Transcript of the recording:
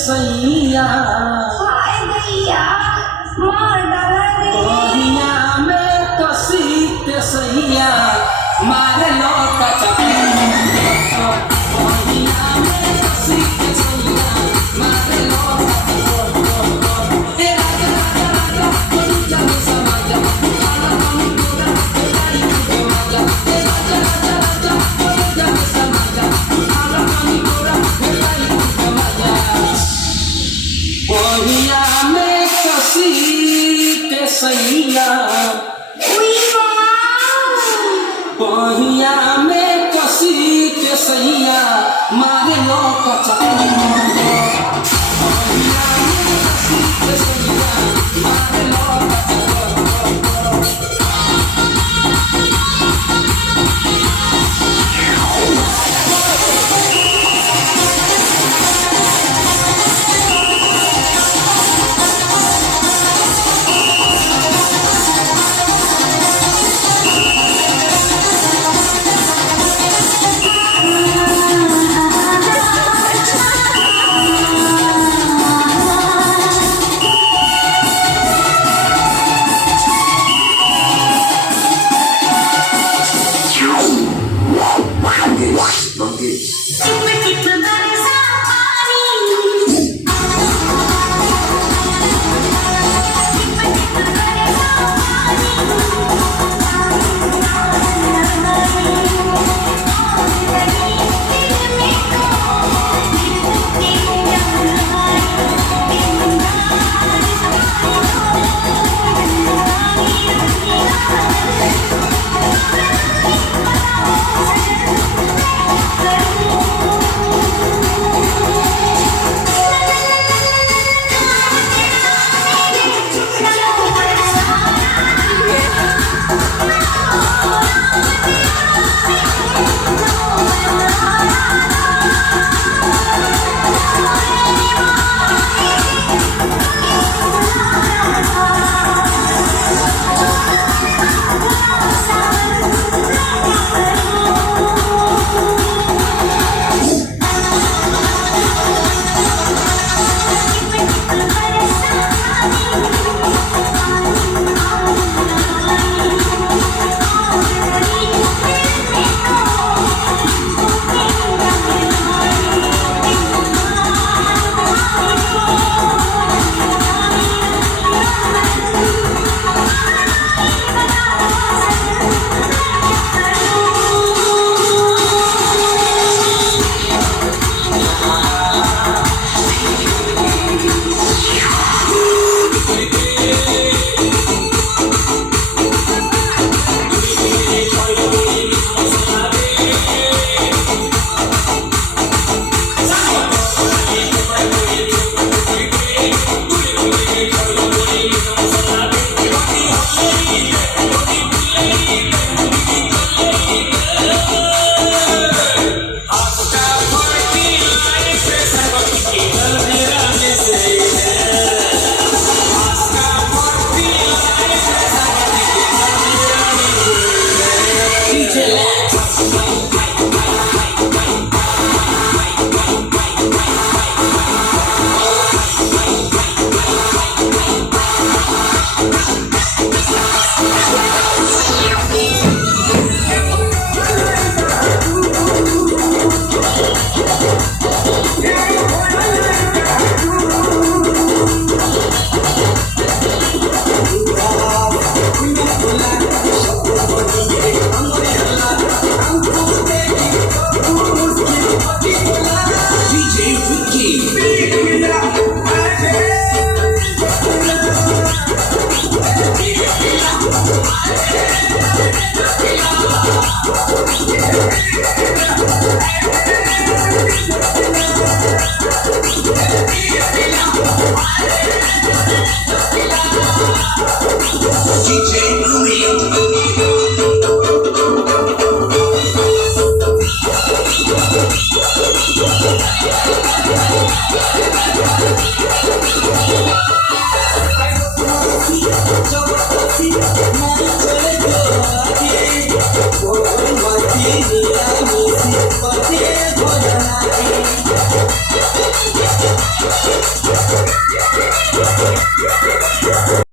सैया हाय गैया मार डाला रे कोहिया में कसी के सैया मारे लौटा कोहिया में कसी के सैया मारे लौटा ए राजा राजा राजा कोई चल समाजा काला पानी पूरा तेरी के मजा ए राजा राजा राजा कोई चल समाजा काला पानी पूरा तेरी के मजा कोहिया में कसी के सैया कोहिया में कसी के सैया मारे लो कचा कोहिया में कसी के सैया मारे लो Yeah. पते भोजना के